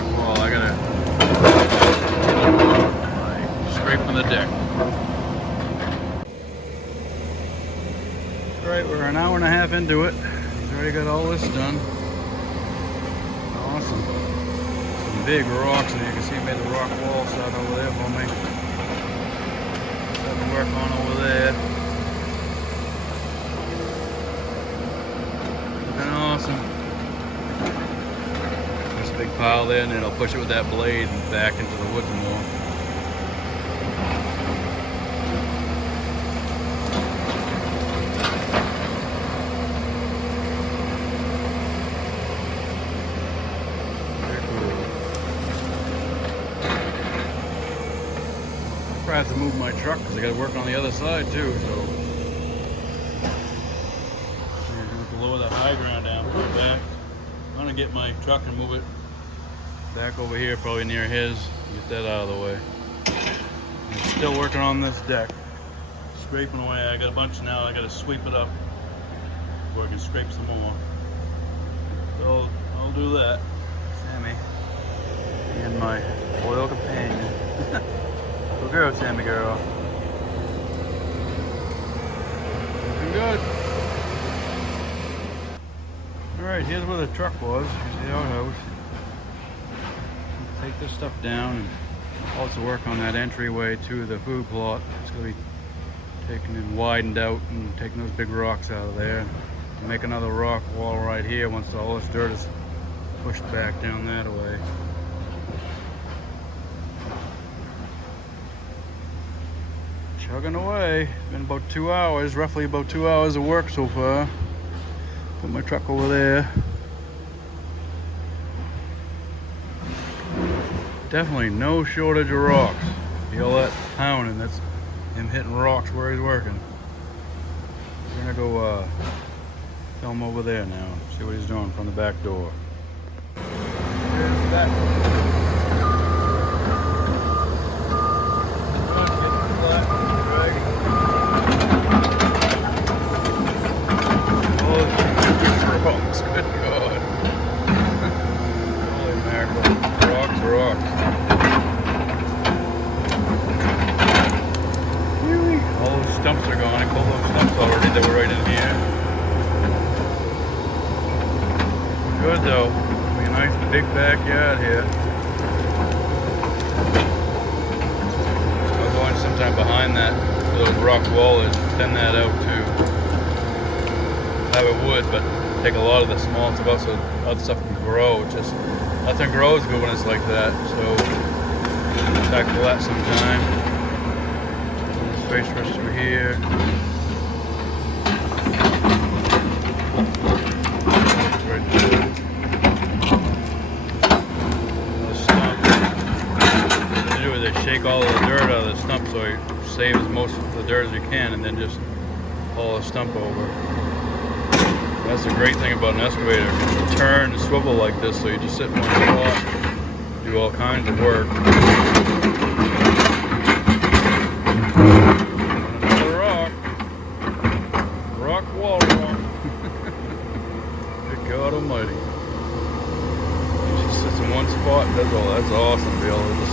rock wall. I gotta scraping the deck. Alright, we're an hour and a half into it. He's already got all this done. Awesome. Some big rocks, and you can see he made the rock wall set over there for me. Starting to work on over there. Looking awesome. This big pile there, and then I'll push it with that blade and back into the woods more. I have to move my truck because I got to work on the other side too. So I'm going to lower the high ground down, put it back. I'm going to get my truck and move it back over here, probably near his. Get that out of the way. I'm still working on this deck, scraping away. I got a bunch now. I got to sweep it up before I can scrape some more. So I'll do that. Sammy and my loyal companion. Good girl, Sammy girl. Looking good. Alright, here's where the truck was. Here's the outhouse. Take this stuff down and also work on that entryway to the food plot. It's going to be taken and widened out and taking those big rocks out of there. And make another rock wall right here once all this dirt is pushed back down that way. Chugging away. It's been about 2 hours, roughly about 2 hours of work so far. Put my truck over there. Definitely no shortage of rocks. Feel that pounding, that's him hitting rocks where he's working. We're gonna go film over there now, see what he's doing from the back door. Here's the back door. Good God. Holy mackerel. Rocks, rocks. All those stumps are gone. I pulled those stumps already that were right in here. Good though. It'll be a nice big backyard here. I'll go in sometime behind that little rock wall and thin that out too. I would wood, but take a lot of the small stuff out so other stuff can grow. Just nothing grows good when it's like that. So tackle that sometime. Let's face first through here. Right there. Those stumps. What they do is they shake all the dirt out of the stump so you save as most of the dirt as you can, and then just pull the stump over. That's the great thing about an excavator. It can turn and swivel like this, so you just sit in one spot, do all kinds of work. Another rock. Rock wall rock. Good God almighty. He just sits in one spot and does all that. That's awesome to be able to just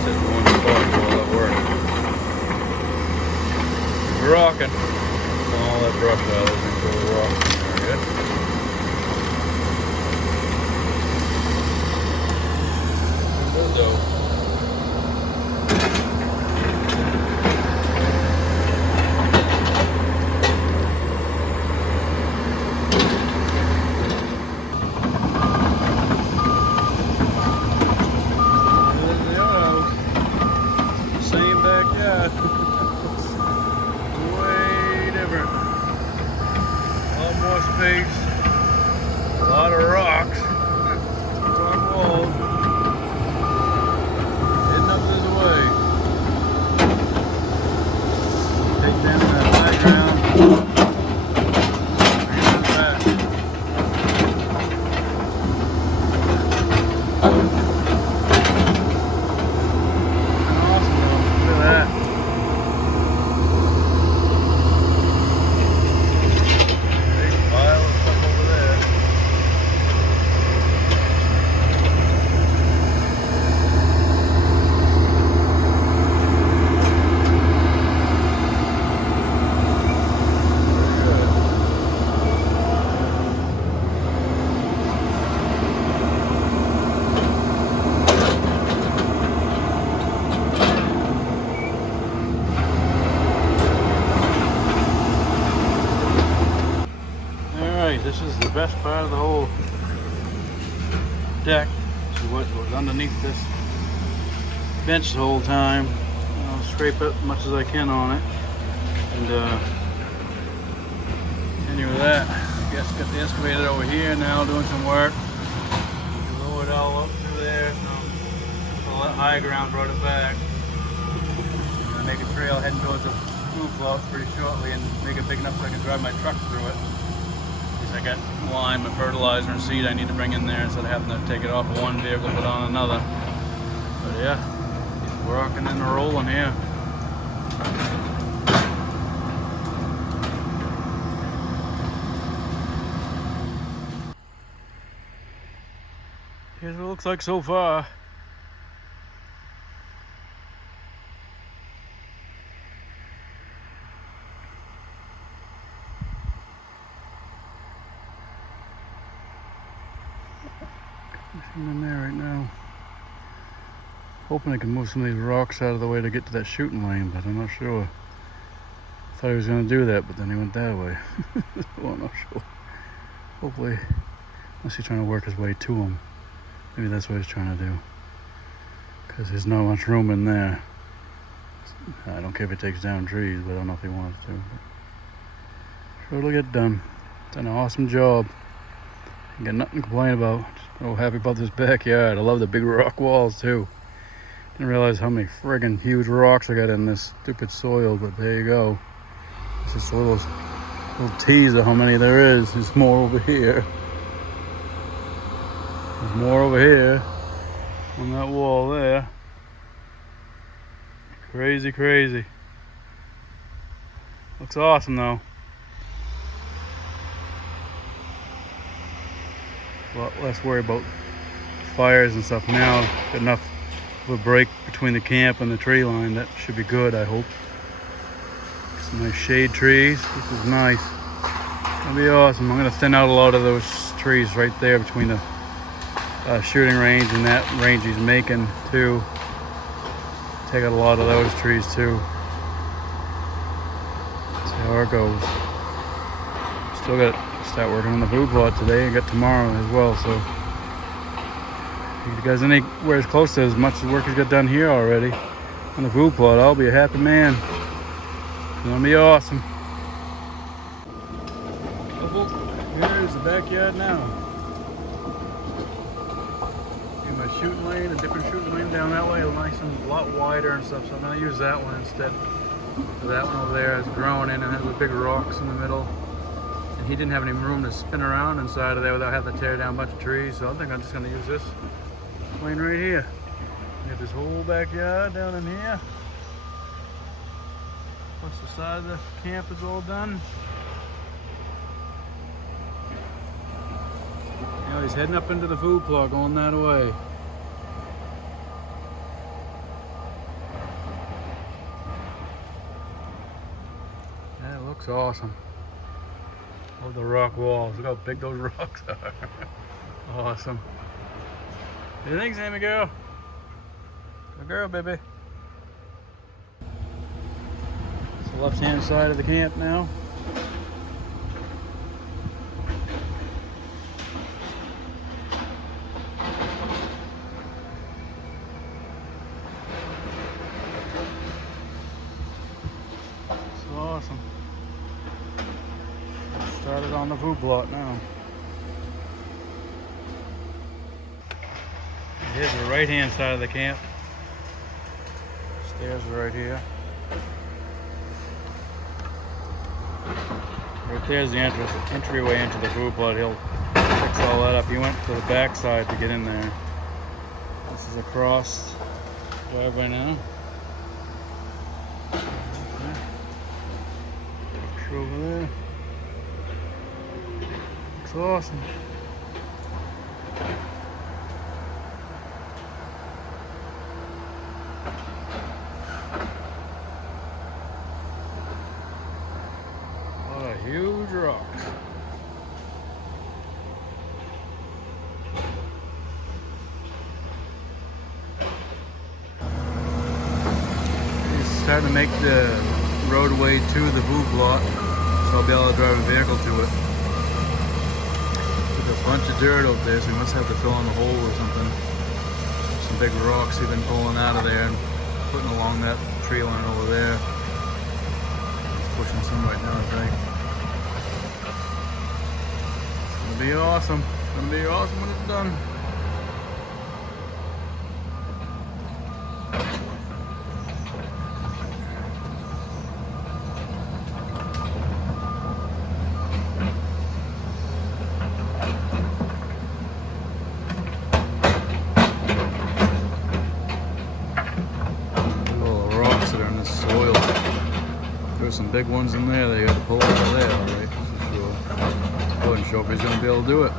sit in one spot and do all that work. He's rocking. All that brush out of there into the rock. Good. Good though. Same backyard. Way different. A lot more space, a lot of rocks, rock walls, heading up this way. Take down that high ground, bring it back. Awesome, look at that. this is the best part of the whole deck. This is what was underneath this bench the whole time. I'll scrape it as much as I can on it. And continue with that. I guess got the excavator over here now doing some work. Lower it all up through there. So all that high ground brought it back. I'm gonna make a trail heading towards the food plot pretty shortly and make it big enough so I can drive my truck through it. I got lime and fertilizer and seed I need to bring in there instead of having to take it off of one vehicle put on another. But yeah, he's rocking and rolling here. Here's what it looks like so far. Nothing in there right now. Hoping I can move some of these rocks out of the way to get to that shooting lane, but I'm not sure. Thought he was going to do that, but then he went that way. Well, I'm not sure. Hopefully, unless he's trying to work his way to him. Maybe that's what he's trying to do. Because there's not much room in there. I don't care if it takes down trees, but I don't know if he wants to. But sure, it'll get done. Done an awesome job. Got nothing to complain about. Just so happy about this backyard. I love the big rock walls too. Didn't realize how many friggin' huge rocks I got in this stupid soil, but there you go. It's just a little tease of how many there is. There's more over here. There's more over here on that wall there. Crazy, crazy. Looks awesome though. A lot less worry about fires and stuff now. Got enough of a break between the camp and the tree line. That should be good, I hope. Some nice shade trees. This is nice. Gonna be awesome. I'm gonna thin out a lot of those trees right there between the shooting range and that range he's making too. Take out a lot of those trees too. See how it goes. Still got to start working on the food plot today. I got tomorrow as well, so if you guys anywhere as close to as much work as got done here already on the food plot, I'll be a happy man. It's gonna be awesome. Here's the backyard now. And my shooting lane, a different shooting lane down that way, nice and a lot wider and stuff, so I'm gonna use that one instead. So that one over there is growing in and has the big rocks in the middle. And he didn't have any room to spin around inside of there without having to tear down a bunch of trees, so I think I'm just gonna use this lane right here. Get this whole backyard down in here. Plus the side of the camp is all done. Now he's heading up into the food plot, going that way. That looks awesome. Love the rock walls. Look how big those rocks are. Awesome. What do you think, Sammy girl? Good girl, baby. It's the left-hand side of the camp now. Awesome. Started on the food plot now. Here's the right hand side of the camp. Stairs are right here. Right there's the entryway into the food plot. He'll fix all that up. He went to the back side to get in there. This is across the driveway now. Over there. Looks awesome. A lot of huge rocks. He's starting to make the roadway to the food plot, so I'll be able to drive a vehicle to it. There's a bunch of dirt out there, so he must have to fill in the hole or something. Some big rocks he's been pulling out of there and putting along that tree line over there. He's pushing some right now, I think. It's gonna be awesome. It's gonna be awesome when it's done. Soil. There's some big ones in there they got to pull out of there, alright, for sure. I wasn't sure if he's going to be able to do it.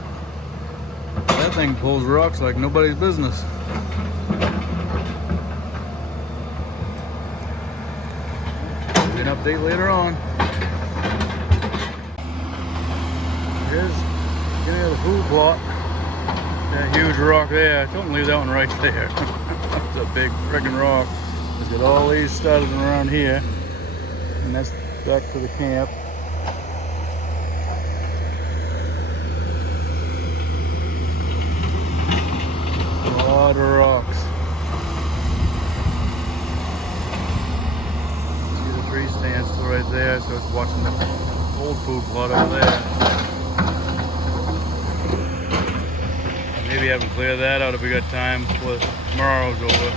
That thing pulls rocks like nobody's business. Maybe an update later on. Here's the beginning of the food plot. That huge rock there. I couldn't leave that one right there. That's a big friggin' rock. Let's get all these started around here, and that's back to the camp. A lot of rocks. See the tree stands still right there, so it's watching the old food plot over there. Maybe have to clear that out if we got time before tomorrow's over.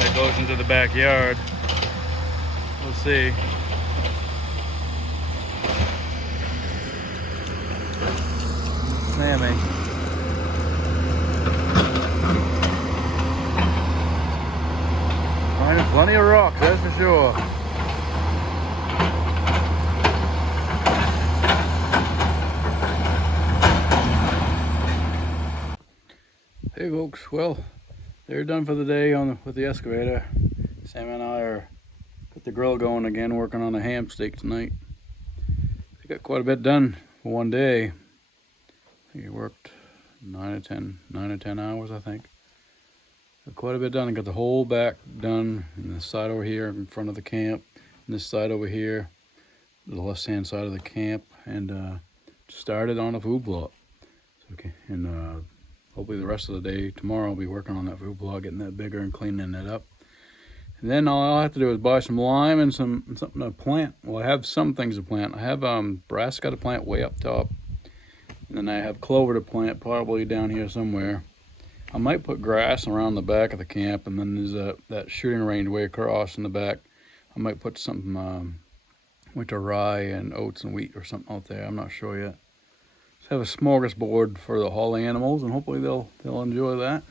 That goes into the backyard. We'll see. Sammy. Finding plenty of rocks, that's for sure. Hey folks, well, they're done for the day with the excavator. Sam and I are got the grill going again, working on a ham steak tonight. We got quite a bit done for one day. I think we worked 9 or 10 hours, I think. Got quite a bit done. I got the whole back done, and this side over here in front of the camp, and this side over here, the left-hand side of the camp, and started on a food plot. Okay, and hopefully the rest of the day tomorrow I'll be working on that food plot, getting that bigger and cleaning it up. And then all I'll have to do is buy some lime and something to plant. Well, I have some things to plant. I have brassica to plant way up top, and then I have clover to plant probably down here somewhere. I might put grass around the back of the camp, and then there's that shooting range way across in the back. I might put something winter rye and oats and wheat or something out there. I'm not sure yet. Have a smorgasbord for all the animals, and hopefully they'll enjoy that.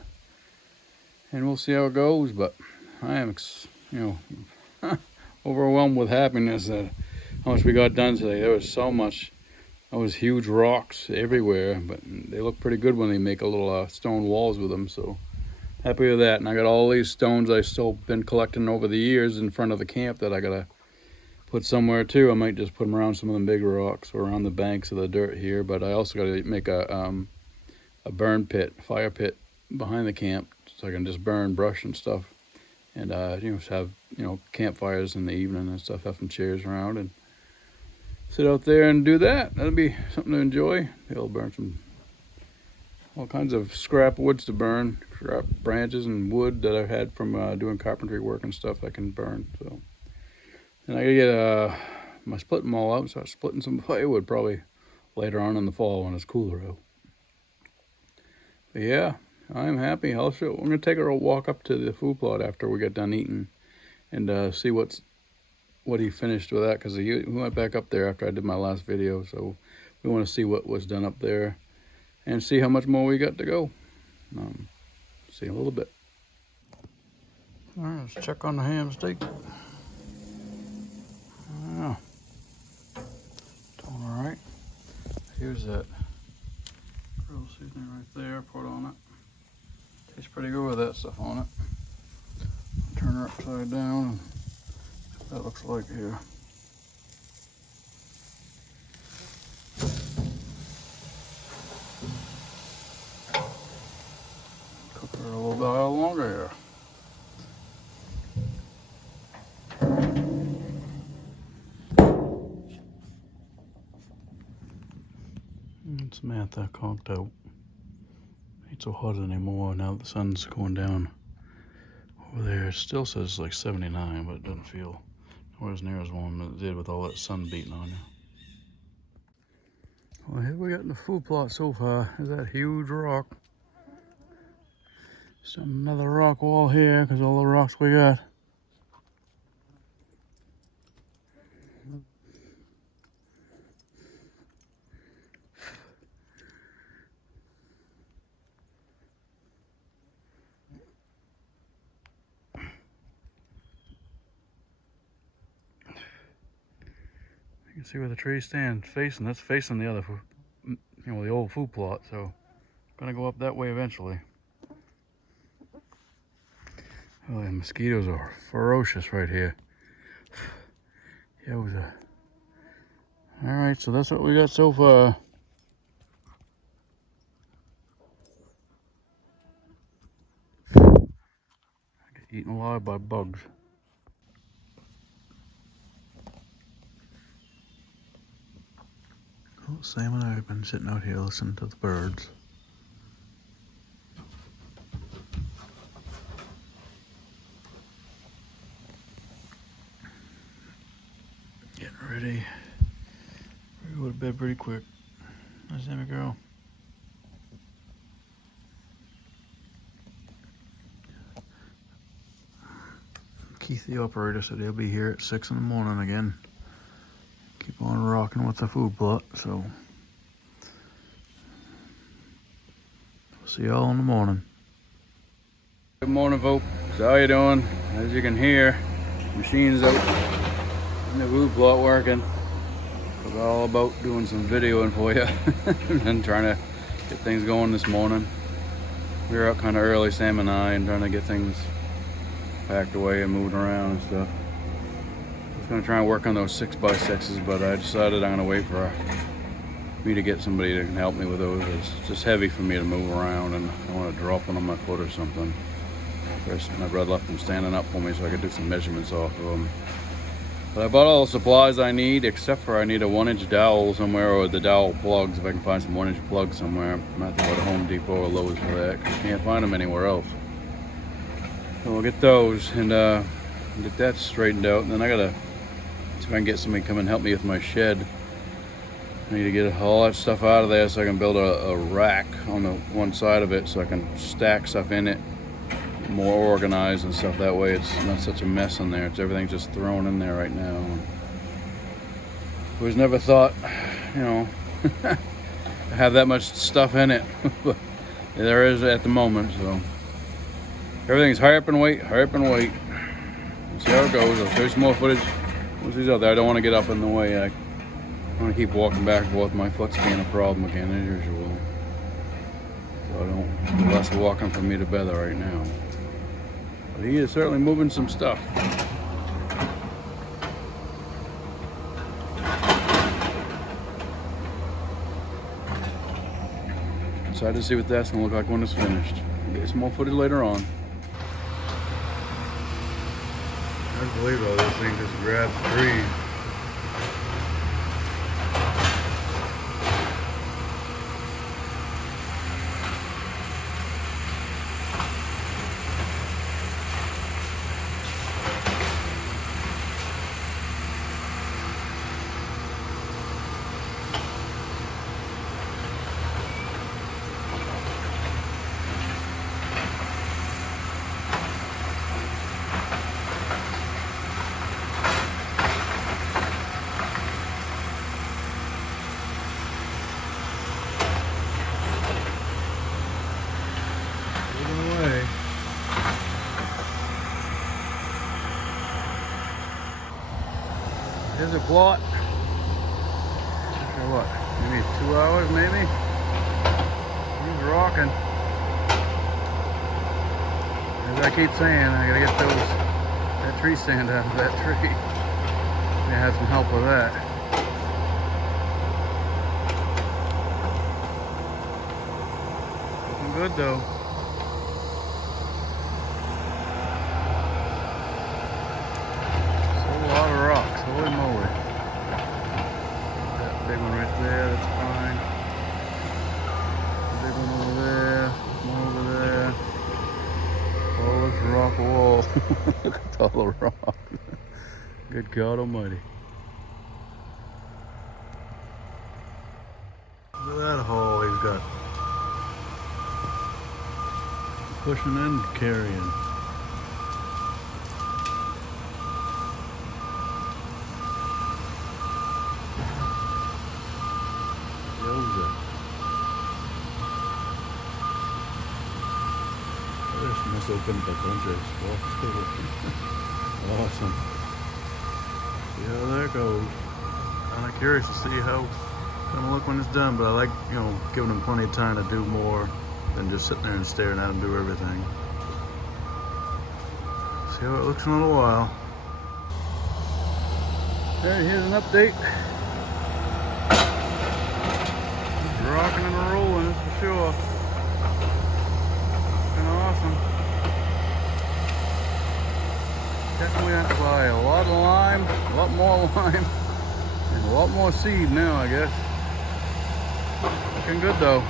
And we'll see how it goes. But I am, overwhelmed with happiness at how much we got done today. There was so much. There was huge rocks everywhere, but they look pretty good when they make a little stone walls with them. So happy with that. And I got all these stones I've still been collecting over the years in front of the camp that I gotta put somewhere too. I might just put them around some of them big rocks or around the banks of the dirt here, but I also got to make a burn pit, fire pit behind the camp, so I can just burn brush and stuff, and just have campfires in the evening and stuff. Have some chairs around and sit out there and do that. That'll be something to enjoy. They'll burn all kinds of scrap woods to burn, scrap branches and wood that I've had from doing carpentry work and stuff I can burn. So. And I gotta get my splitting all out and start splitting some firewood probably later on in the fall when it's cooler out. But yeah, I'm happy. I'm gonna take a walk up to the food plot after we get done eating and see what he finished with that, because we went back up there after I did my last video, so we want to see what was done up there and see how much more we got to go. See in a little bit. All right, let's check on the ham steak. Oh, doing all right. Here's that grill seasoning right there. Put on it. Tastes pretty good with that stuff on it. Turn her upside down and see what that looks like here. Cook her a little while longer here. It's Samantha conked out. Ain't so hot anymore now that the sun's going down over there. It still says it's like 79, but it doesn't feel nowhere as near as warm as it did with all that sun beating on you. Well, here we got in the food plot so far is that huge rock. Just another rock wall here because all the rocks we got. You can see where the tree stands facing. That's facing the other, the old food plot. So, gonna go up that way eventually. Oh, the mosquitoes are ferocious right here. Yowza. All right, so that's what we got so far. I get eaten alive by bugs. Well, Sam and I have been sitting out here listening to the birds. Getting ready. We go to bed pretty quick. How's Sammy go? Keith, the operator, said he'll be here at 6 in the morning again. Keep on rocking with the food plot, so we'll see y'all in the morning. Good morning, folks. How you doing? As you can hear, machine's out in the food plot working. It's all about doing some videoing for you and trying to get things going this morning. We were out kind of early, Sam and I, and trying to get things packed away and moved around and stuff. I was going to try and work on those 6x6s, but I decided I'm going to wait for me to get somebody that can help me with those. It's just heavy for me to move around, and I want to drop one on my foot or something. First, my brother left them standing up for me so I could do some measurements off of them. But I bought all the supplies I need, except for I need a 1-inch dowel somewhere, or the dowel plugs, if I can find some 1-inch plugs somewhere. I'm going to have to go to Home Depot or Lowe's for that, because I can't find them anywhere else. So we'll get those and get that straightened out, and then I gotta see if I can get somebody come and help me with my shed. I need to get all that stuff out of there so I can build a rack on the one side of it so I can stack stuff in it more organized and stuff. That way it's not such a mess in there. It's everything's just thrown in there right now. I was never thought, have that much stuff in it, but there is at the moment. So everything's hurry up and wait, hurry up and wait. We'll see how it goes. I'll show you some more footage. Once he's out there, I don't want to get up in the way. I want to keep walking back and forth. My foot's being a problem again as usual. So I don't, less walking for me to bed right now. But he is certainly moving some stuff. Excited to see what that's going to look like when it's finished. Get some more footage later on. I can't believe all this thing just grabs trees. Here's a plot. For what? Maybe 2 hours, maybe? He's rocking. As I keep saying, I gotta get that tree stand out of that tree. I had some help with that. Looking good though. Holy moly. That big one right there, that's fine. all the rock. Good God Almighty. Look at that hole he's got. Pushing and carrying. This must open up a bunch of spots too. Awesome. See how that goes. Kind of curious to see how it's gonna look when it's done, but I like, you know, giving them plenty of time to do more than just sitting there and staring at them do everything. See how it looks in a little while. There, here's an update. It's rocking and rolling, that's for sure. Awesome. Definitely have to buy a lot of lime, a lot more lime, and a lot more seed now, I guess. Looking good though.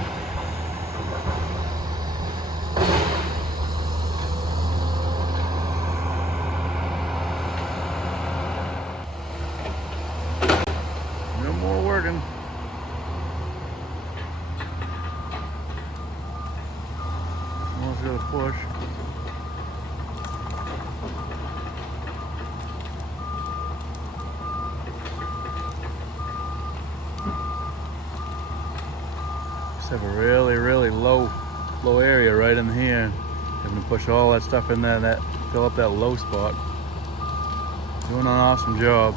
No more working. Almost got to push. Just have a really low area right in here. Having to push all that stuff in there, that fill up that low spot. Doing an awesome job.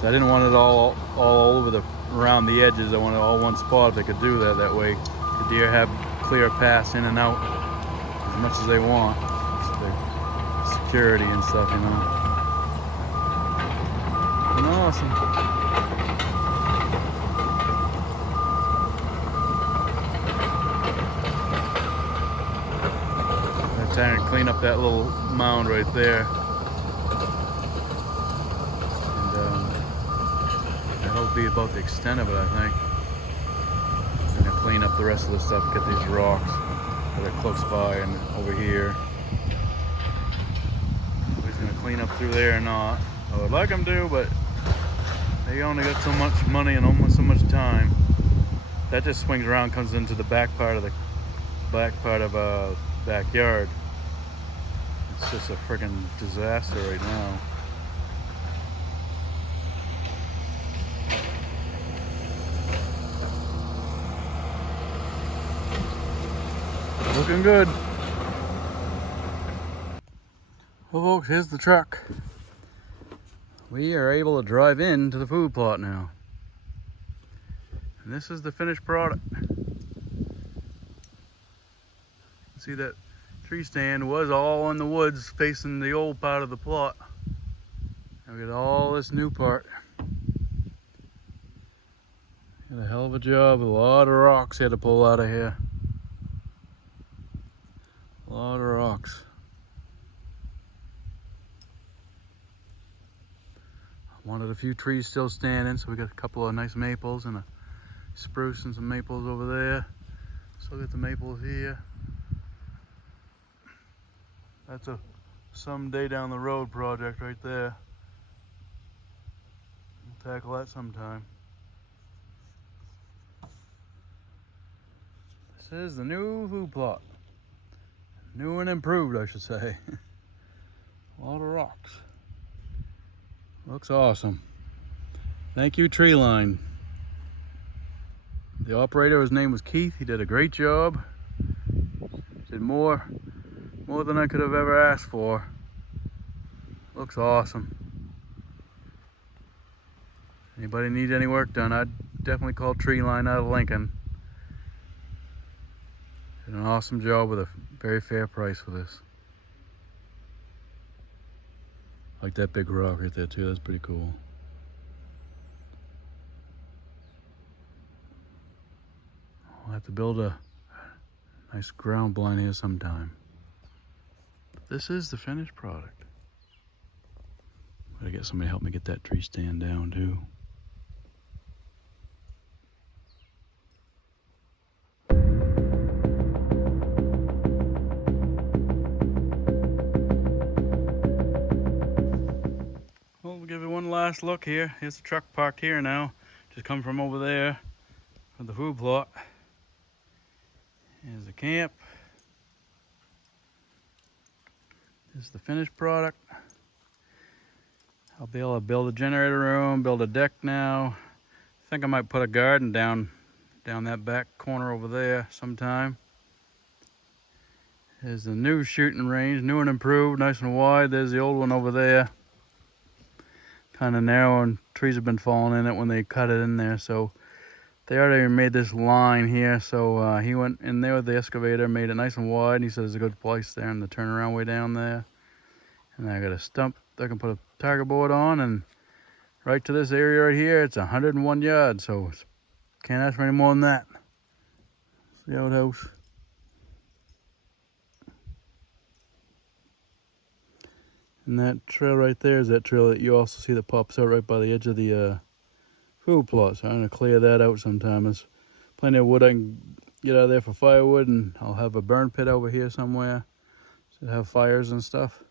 So I didn't want it all over around the edges. I wanted it all one spot if they could do that. That way the deer have clear paths in and out as much as they want. So the security and stuff, you know. And awesome. I'm trying to clean up that little mound right there. That'll be about the extent of it, I think. I'm gonna clean up the rest of the stuff, get these rocks that are close by and over here. He's gonna clean up through there or not. I would like him to, but they only got so much money and almost so much time. That just swings around, comes into the back part of backyard. It's just a freaking disaster right now. Looking good. Well folks, here's the truck. We are able to drive into the food plot now. And this is the finished product. See, that tree stand was all in the woods facing the old part of the plot. And we got all this new part. Got a hell of a job, a lot of rocks had to pull out of here. A lot of rocks. I wanted a few trees still standing, so we got a couple of nice maples and a spruce and some maples over there. Still got the maples here. That's a someday down the road project right there. We'll tackle that sometime. This is the new food plot. New and improved, I should say. A lot of rocks. Looks awesome. Thank you, Tree Line. The operator, his name was Keith. He did a great job. Did more than I could have ever asked for. Looks awesome. Anybody need any work done, I'd definitely call Tree Line out of Lincoln. Did an awesome job with a very fair price for this. Like that big rock right there too, that's pretty cool. I'll have to build a nice ground blind here sometime. But this is the finished product. Gotta get somebody to help me get that tree stand down too. last look here. Here's the truck parked here now. Just come from over there with the food plot. Here's the camp. This is the finished product. I'll be able to build a generator room, build a deck now. I think I might put a garden down that back corner over there sometime. There's the new shooting range, new and improved, nice and wide. There's the old one over there. Kind of narrow, and trees have been falling in it when they cut it in there. So they already made this line here. So he went in there with the excavator, made it nice and wide. And he said there's a good place there, and the turnaround way down there. And I got a stump that I can put a target board on, and right to this area right here, it's 101 yards. So can't ask for any more than that. It's the outhouse. And that trail right there is that trail that you also see that pops out right by the edge of the food plot. So I'm going to clear that out sometime. There's plenty of wood I can get out of there for firewood, and I'll have a burn pit over here somewhere to have fires and stuff.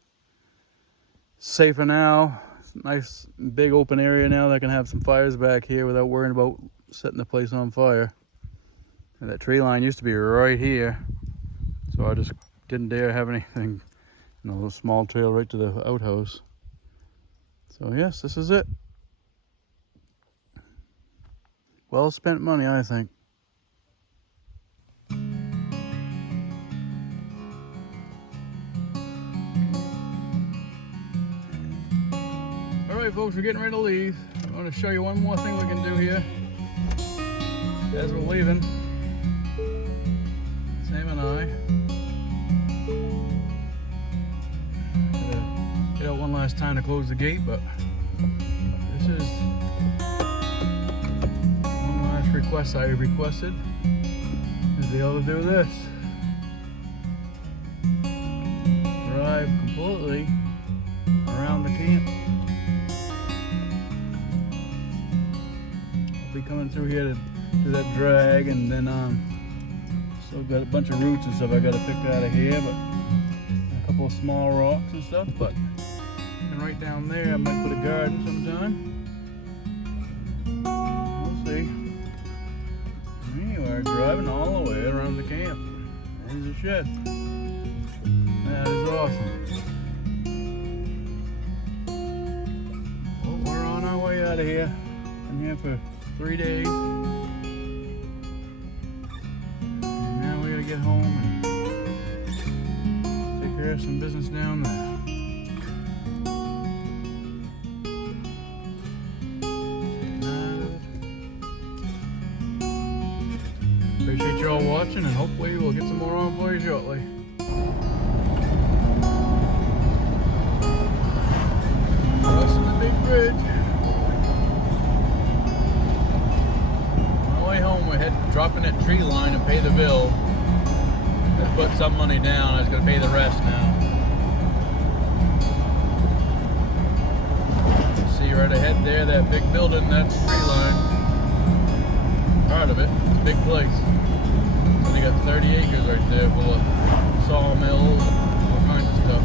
Safer now. It's a nice big open area now that I can have some fires back here without worrying about setting the place on fire. And that tree line used to be right here, so I just didn't dare have anything. And a little small trail right to the outhouse. So yes, this is it. Well spent money, I think. Alright folks, we're getting ready to leave. I'm going to show you one more thing we can do here as we're leaving. Sam and I. Get out one last time to close the gate, but this is one last request I requested, is to be able to do this. Drive completely around the camp. I'll be coming through here to do that drag, and then still got a bunch of roots and stuff I got to pick out of here, but a couple of small rocks and stuff, but. And right down there, I might put a garden sometime. We'll see. There you are, driving all the way around the camp. There's the shed. That is awesome. Well, we're on our way out of here. I'm here for 3 days. And now we gotta get home and take care of some business down there. Appreciate you all watching, and hopefully we'll get some more on for you shortly. Crossing the big bridge. On the way home, we're dropping that tree line and pay the bill. I put some money down. I was going to pay the rest now. See right ahead there, that big building, that's the tree line. Part of it. It's a big place. So they got 30 acres right there full of sawmills, all kinds of stuff.